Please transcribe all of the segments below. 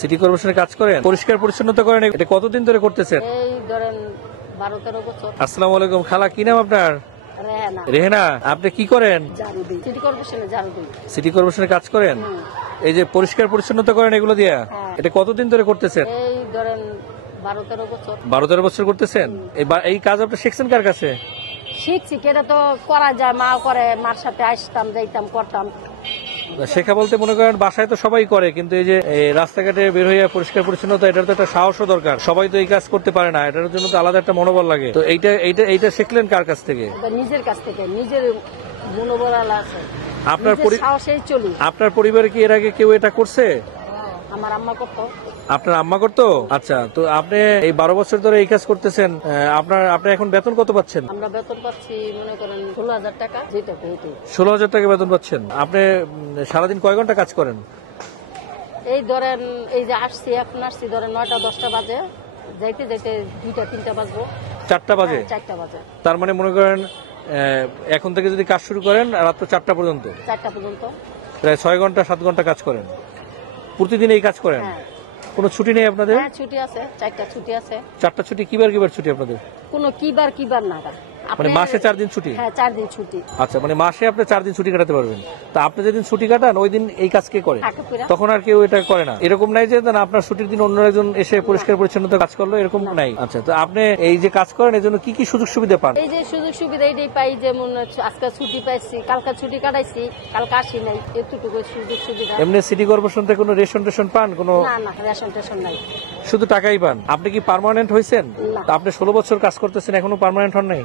City কর্পোরেশনের কাজ করেন, পরিষ্কার পরিচ্ছন্নতা করেন, এটা কতদিন ধরে করতেছেন? এই ধরেন 12-13 বছর। আসসালামু আলাইকুম খালা, কি নাম আপনার? রেহানা। রেহেনা, আপনি কি করেন? ঝাড়ু দিই। সিটি কর্পোরেশনে ঝাড়ু দিই। সিটি কর্পোরেশনের কাজ করেন, এই যে পরিষ্কার পরিচ্ছন্নতা করেন এগুলো দিয়া, হ্যাঁ। এটা কতদিন ধরে করতেছেন? এই ধরেন 12-13 বছর। 12-13 বছর করতেছেন। এই কাজ আপনি শিখছেন কার কাছে? শিখছি, কেটা তো করা যায়, মা করে, মার সাথে আসতাম, যাইতাম, করতাম। শেখা বলতে মনে করেন বাসায় তো সবাই করে, কিন্তু এই যে রাস্তাঘাটে বের হইয়া পরিষ্কার পরিচ্ছন্নতা, এটার তো একটা সাহসও দরকার। সবাই তো এই কাজ করতে পারে না, এটার জন্য তো আলাদা একটা মনোবল লাগে। তো এইটা শিখলেন কার কাছ থেকে? এটা নিজের কাছ থেকে, নিজের মনোবল আছে, আপনার নিজের সাহসেই চলি। আপনার পরিবারে কি এর আগে কেউ এটা করছে? আমার আম্মা করতো। আপনার আম্মা করতো? আচ্ছা, তো আপনি এই 12 বছর ধরে এই কাজ করতেছেন, আপনি এখন বেতন কত পাচ্ছেন? আমরা বেতন পাচ্ছি মনে করেন 16,000 টাকা। যেটা 16,000 টাকা বেতন পাচ্ছেন। আপনি সারাদিন কয় ঘন্টা কাজ করেন? এই ধরেন, এই যে আসছি, এখন আসছি ধরেন 9টা-10টা বাজে, যাইতে যাইতে 2টা-3টা বাজবো। 4টা বাজে? 4টা বাজে। তার মানে মনে করেন এখন থেকে যদি কাজ শুরু করেন রাত 4টা পর্যন্ত, 4টা পর্যন্ত প্রায় 6 ঘন্টা 7 ঘন্টা কাজ করেন। প্রতিদিন এই কাজ করেন? হ্যাঁ। কোনো ছুটি নেই আপনাদের? হ্যাঁ, ছুটি আছে, 4টা ছুটি আছে। 4টা ছুটি? কিবার ছুটি আপনাদের? কোনো কিবার না। মানে মাসে 4 দিন ছুটি? হ্যাঁ, 4 দিন ছুটি। আচ্ছা, মানে মাসে আপনি 4 দিন ছুটি কাটাতে পারবেন। তা আপনি যেদিন ছুটি কাটান ওই দিন এই কাজ কে করে? তখন আর কেউ এটা করে না? এরকম নাই যে না আপনার ছুটির দিন অন্য একজন এসে পরিষ্কার পরিচ্ছন্নতা কাজ করলো, এরকম নাই? আচ্ছা, তো আপনি এই যে কাজ করেন এর জন্য কি কি সুযোগ সুবিধা পান? এই যে সুযোগ সুবিধা এইটাই পাই, যেমন আজকে ছুটি পাইছি, কালকে ছুটি কাটাইছি, কালকে আসি নাই, এতটুকু সুযোগ সুবিধা। এমনি সিটি কর্পোরেশন থেকে কোনো রেশন টেশন পান? কোনো না, রেশন টেশন নাই, শুধু টাকাই পান। আপনি কি পার্মানেন্ট হয়েছেন? না। আপনি 16 বছর কাজ করতেছেন, এখনো পার্মানেন্ট হন নাই?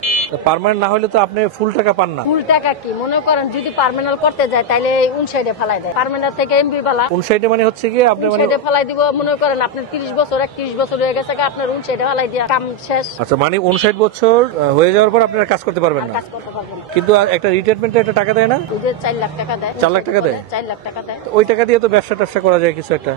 পার্মানেন্ট না হলে তো আপনি ফুল টাকা পান না। ফুল টাকা কি মনে করেন, যদি পার্মানেন্ট করতে যায় তাহলে উনসাইডে ফেলাই দেয়। পার্মানেন্ট থেকে এমবি বালা উনসাইডে মানে হচ্ছে কি আপনি মানে উনসাইডে ফেলাই দিব। মনে করেন আপনার 30 বছর 31 বছর হয়ে গেছে, আপনার উনসাইডে ফেলাই দিয়া কাম শেষ। আচ্ছা, মানে 59 বছর হয়ে যাওয়ার পর আপনারা কাজ করতে পারবেন না? কাজ করতে পারবেন না। কিন্তু একটা রিটায়ারমেন্টে একটা টাকা দেয় না? ওই যে 4 লাখ টাকা দেয়। 4 লাখ টাকা দেয়? 4 লাখ টাকা দেয়। তো ওই টাকা দিয়ে তো ব্যবসা ট্যাবসা করা যায় কিছু একটা।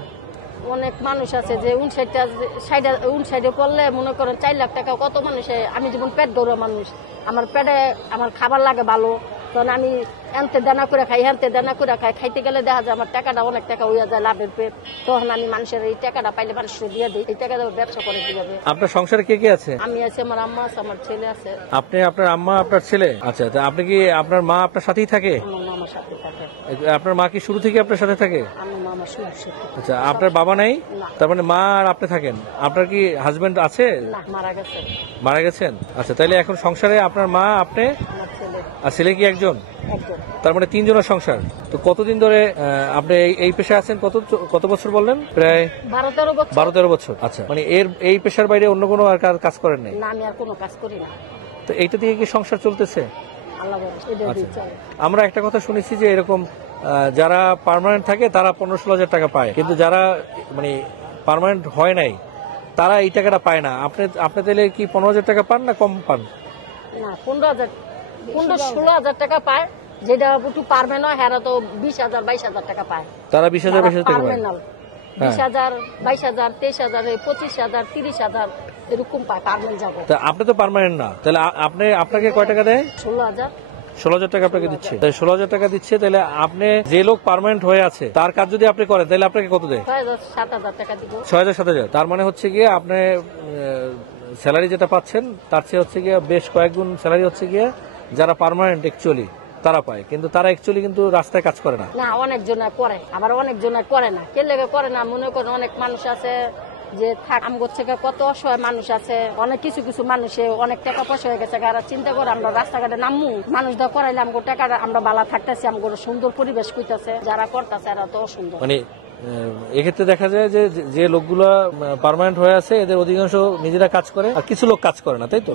অনেক মানুষ আছে যে 59 পড়লে মনে করেন 4 লাখ টাকা। কত মানুষে, আমি যেমন পেট গৌরব মানুষ, আমার পেটে আমার খাবার লাগে ভালো, তখন আমি এনতে দানা করে খাই, হেনতে দানা করে খাই, খাইতে গেলে দেখা যায় আমার টাকাটা অনেক টাকা হইয়া যায়, লাভের পেট। তখন আমি মানুষের এই টাকাটা পাইলে মানুষকে দিয়ে দিই, এই টাকা দিয়ে ব্যবসা করে দিবে। আপনার সংসারে কে কে আছে? আমি আছি, আমার আম্মা আছে, আমার ছেলে আছে। আপনি, আপনার আম্মা, আপনার ছেলে? আচ্ছা, তো আপনি কি, আপনার মা আপনার সাথেই থাকে? আমার মা আমার সাথে থাকে। আপনার মা কি শুরু থেকে আপনার সাথে থাকে? আমার মা আমার শুরু। আচ্ছা, আপনার বাবা নাই? না। তার মানে মা আর আপনি থাকেন। আপনার কি হাজবেন্ড আছে? না, মারা গেছে। মারা গেছেন? আচ্ছা, তাহলে এখন সংসারে আপনার মা, আপনি আমার ছেলে আর ছেলে কি একজন? একজন। তার মানে 3 জনের সংসার। তো কতদিন ধরে আপনি এই পেশায় আছেন? কত বছর বললেন? প্রায় 12-13 বছর। 12-13 বছর। আচ্ছা, মানে এই পেশার বাইরে অন্য কোনো আর কাজ করেন নাই? না, আমি আর কোনো কাজ করি না। তো এইটা দিয়ে কি সংসার চলতেছে? আল্লাহ বলে এটা আচ্ছা। দিচ্ছে। আমরা একটা কথা শুনেছি যে এরকম যারা পার্মানেন্ট থাকে তারা 15-16 হাজার টাকা পায়, কিন্তু যারা মানে পার্মানেন্ট হয় নাই তারা এই টাকাটা পায় না। আপনি তাহলে কি 15,000 টাকা পান না কম পান? না, 15,000-16,000 টাকা পায়। যেটা একটু পারবেন না, হেরা তো 20,000-22,000 টাকা পায়। তারা 20,000-22,000 টাকা পায়? 20,000, 22,000, 23,000, 25,000, 30,000 এরকম পায় পারবেন যাবো। তা আপনি তো পার্মানেন্ট না, তাহলে আপনাকে কয় টাকা দেয়? 16,000। 16,000 টাকা আপনাকে দিচ্ছে। তাই 16,000 টাকা দিচ্ছে, তাহলে আপনি যে লোক পার্মানেন্ট হয়ে আছে তার কাজ যদি আপনি করেন তাহলে আপনাকে কত দেয়? 6,000-7,000 টাকা দিব। 6,000-7,000। তার মানে হচ্ছে গিয়ে আপনি স্যালারি যেটা পাচ্ছেন তার চেয়ে হচ্ছে গিয়ে বেশ কয়েক গুণ স্যালারি হচ্ছে গিয়ে যারা পার্মানেন্ট অ্যাকচুয়ালি তারা পায়, কিন্তু তারা অ্যাকচুয়ালি কিন্তু রাস্তায় কাজ করে না। না, অনেকজনে করে, আবার অনেকজনে করে না। কে লেগে করে না, মনে করেন অনেক মানুষ আছে যে থাক আমগর থেকে কত অসহায় মানুষ আছে, অনেক কিছু মানুষে অনেক টাকা পয়সা হয়ে গেছে, আর চিন্তা করে আমরা রাস্তাঘাটে নামবো, মানুষ দা করাইলে আমগো টাকা আমরা বালা থাকতেছি, আমগো সুন্দর পরিবেশ কইতাছে, যারা করতেছে এরা তো অসুন্দর। মানে এক্ষেত্রে দেখা যায় যে যে লোকগুলা পার্মানেন্ট হয়ে আছে এদের অধিকাংশ নিজেরা কাজ করে আর কিছু লোক কাজ করে না, তাই তো?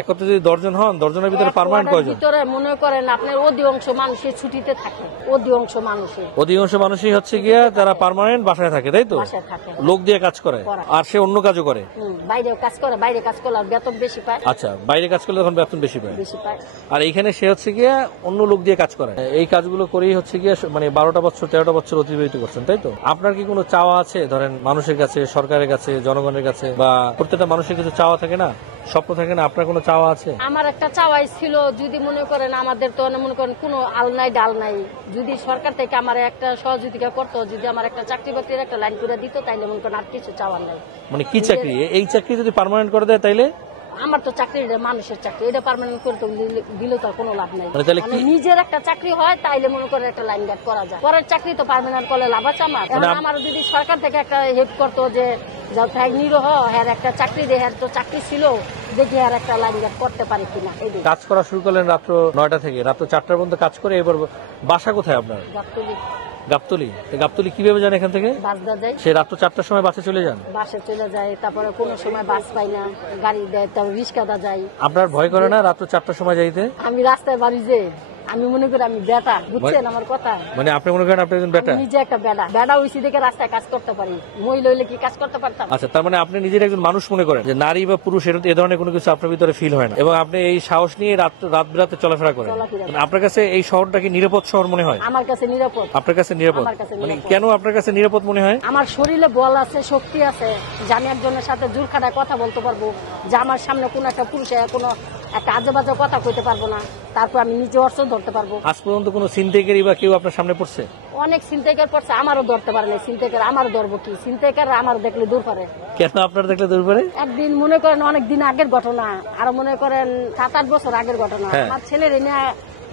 একত্রে যদি 10 জন হন, 10 জনের ভিতরে পার্মানেন্ট কয়জন? ভিতরে মনে করেন আপনার অধিকাংশ মানুষের ছুটিতে থাকে, অধিকাংশ মানুষই হচ্ছে গিয়া যারা পার্মানেন্ট বাসায় থাকে, তাই তো? বাসায় থাকে, লোক দিয়ে কাজ করে আর সে অন্য কাজও করে। বাইরে কাজ করে, বাইরে কাজ করলে আর বেতন বেশি পায়। আচ্ছা, বাইরে কাজ করলে তখন বেতন বেশি পায়। আর এইখানে সে হচ্ছে গিয়া অন্য লোক দিয়ে কাজ করে। এই কাজগুলো করেই হচ্ছে গিয়া মানে 12টা বছর 13টা বছর অতিবাহিত করছেন, তাই তো? আপনার কি কোনো চাওয়া আছে ধরেন মানুষের কাছে, সরকারের কাছে, জনগণের কাছে, বা প্রত্যেকটা মানুষের কিছু চাওয়া থাকে না? স্বপ্ন থাকে না, আপনার কোনো চাওয়া আছে? আমার একটা চাওয়াই ছিল, যদি মনে করেন আমাদের তো মনে করেন কোনো আল নাই ডাল নাই, যদি সরকার থেকে আমার একটা সহযোগিতা করতো, যদি আমার একটা চাকরি বাকরির একটা লাইন করে দিত, তাইলে মনে করেন আর কিছু চাওয়ার নাই। মানে কি চাকরি? এই চাকরি যদি পার্মানেন্ট করে দেয় তাইলে? আমার তো চাকরি মানুষের চাকরি, এটা পার্মানেন্ট করে তো দিলে তো কোনো লাভ নাই। মানে তাহলে কি নিজের একটা চাকরি হয় তাইলে মনে করে একটা লাইন গার্ড করা যায়, পরের চাকরি তো পার্মানেন্ট করলে লাভ আছে আমার। আমার যদি সরকার থেকে একটা হেল্প করতো, যে নিরহ হ্যাঁ একটা চাকরি দেয়, হ্যাঁ তো চাকরি ছিল, দেখি আর একটা লাইন গার্ড করতে পারি কিনা। কাজ করা শুরু করলেন রাত্র 9টা থেকে, রাত্র 4টার পর্যন্ত কাজ করে, এবার বাসা কোথায় আপনার? গাবতলী। গাবতলী কিভাবে যান এখান থেকে? বাসদা যাই, সে রাত্র 4টার সময় বাসে চলে যান? বাসে চলে যায়, তারপরে কোনো সময় বাস পাই না, গাড়ি দেয়, তারপর রিক্সাদা যাই। আপনার ভয় করে না রাত্র 4টার সময় যাইতে? আমি রাস্তায় বাড়ি যে আমি মনে করি আমি বেটা, বুঝছেন আমার কথা? মানে আপনি মনে করেন আপনি একজন বেটা? নিজে একটা বেটা হইছি দেখে রাস্তায় কাজ করতে পারি, মহিলা হইলে কি কাজ করতে পারতাম? আচ্ছা, তার মানে আপনি নিজের একজন মানুষ মনে করেন, যে নারী বা পুরুষ এ ধরনের কোনো কিছু আপনার ভিতরে ফিল হয় না, এবং আপনি এই সাহস নিয়ে রাত বিরাতে চলাফেরা করেন। মানে আপনার কাছে এই শহরটা কি নিরাপদ শহর মনে হয়? আমার কাছে নিরাপদ। আপনার কাছে নিরাপদ? আমার কাছে মানে নিরাপদ। কেন আপনার কাছে নিরাপদ মনে হয়? আমার শরীরে বল আছে, শক্তি আছে, যে আমি একজনের সাথে জোর খাটায় কথা বলতে পারবো, যে আমার সামনে কোনো একটা পুরুষে কোনো একটা আজে বাজে কথা কইতে পারবো না, তারপর আমি নিজে অর্থ ধরতে পারবো। আজ পর্যন্ত কোনো ছিনতাইকারী বা কেউ আপনার সামনে পড়ছে? অনেক ছিনতাইকার পড়ছে, আমারও ধরতে পারে না। ছিনতাইকার আমারও ধরবো কি? ছিনতাইকার আমার দেখলে দূর পারে। কেন আপনার দেখলে দূর করে? একদিন মনে করেন অনেক দিন আগের ঘটনা, আর মনে করেন 7-8 বছর আগের ঘটনা। হ্যাঁ। আমার ছেলের এনে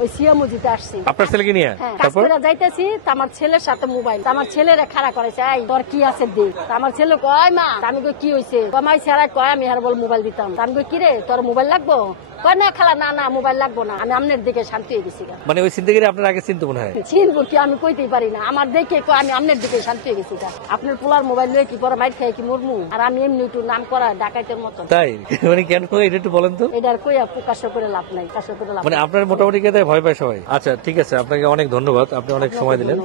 ওই সিয়ামুজিতে আসছি, আপনার ছেলেকে নিয়ে? হ্যাঁ, কাজ তারপর? করে যাইতেছি, তো আমার ছেলের সাথে মোবাইল, তো আমার ছেলেরা খাড়া করেছে, এই তোর কি আছে দে। তো আমার ছেলে কয় মা, তো আমি কই কি হয়েছে, কমাই ছেড়া কয় আমি আর বল মোবাইল দিতাম। তো আমি কই কি রে তোর মোবাইল লাগবো? কয় না খালা, না মোবাইল লাগবো না, আমি আমনের দিকে শান্তি হয়ে গেছি। মানে ওই ছিনতাইকারী আপনার আগে চিনতে মনে হয়? চিনবো কি, আমি কইতেই পারি না, আমার দেখে কয় আমি আমনের দিকে শান্তি হয়ে গেছি। আপনার পোলার মোবাইল লয়ে কি পরে মাইর খাই কি মরমু? আর আমি এমনি একটু নাম করা ডাকাইতের মতো। তাই? মানে কেন এটা একটু বলেন তো। এটার কইয়া প্রকাশ করে লাভ নাই, প্রকাশ করে লাভ মানে আপনার মোটামুটি ভয় পায় সবাই। আচ্ছা ঠিক আছে, আপনাকে অনেক ধন্যবাদ, আপনি অনেক সময় দিলেন।